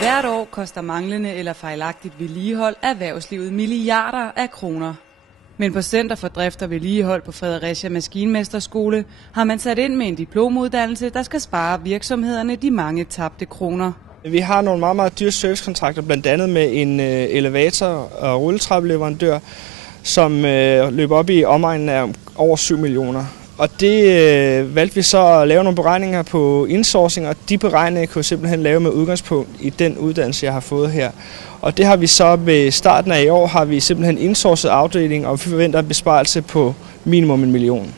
Hvert år koster manglende eller fejlagtigt vedligehold erhvervslivet milliarder af kroner. Men på Center for Drift og Vedligehold på Fredericia Maskinmesterskole har man sat ind med en diplomuddannelse, der skal spare virksomhederne de mange tabte kroner. Vi har nogle meget, meget dyre servicekontrakter, blandt andet med en elevator- og rulletrappeleverandør, som løber op i omegnen af over 7 millioner. Og det valgte vi så at lave nogle beregninger på insourcing, og de beregninger kunne jeg simpelthen lave med udgangspunkt i den uddannelse, jeg har fået her. Og det har vi så ved starten af i år, har vi simpelthen insourcet afdelingen, og vi forventer en besparelse på minimum 1 million.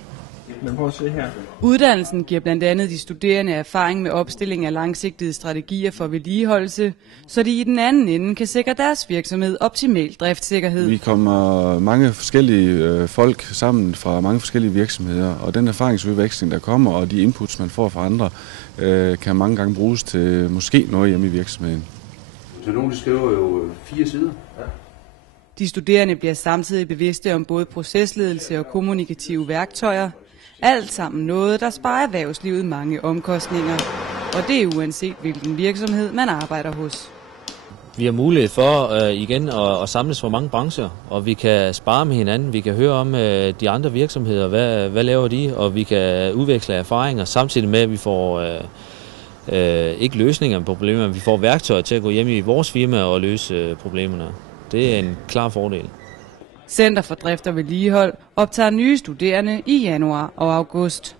Men prøv at se her. Uddannelsen giver blandt andet de studerende erfaring med opstilling af langsigtede strategier for vedligeholdelse, så de i den anden ende kan sikre deres virksomhed optimal driftssikkerhed. Vi kommer mange forskellige folk sammen fra mange forskellige virksomheder, og den erfaringsudveksling, der kommer, og de inputs, man får fra andre, kan mange gange bruges til måske noget hjemme i virksomheden. Så nogen skriver jo 4 sider. Ja. De studerende bliver samtidig bevidste om både procesledelse og kommunikative værktøjer. Alt sammen noget, der sparer erhvervslivet mange omkostninger. Og det er uanset hvilken virksomhed man arbejder hos. Vi har mulighed for igen at samles fra mange brancher, og vi kan spare med hinanden. Vi kan høre om de andre virksomheder, hvad laver de, og vi kan udveksle erfaringer, samtidig med at vi får ikke løsninger på problemer, men vi får værktøjer til at gå hjem i vores firma og løse problemerne. Det er en klar fordel. Center for Drift og Vedligehold optager nye studerende i januar og august.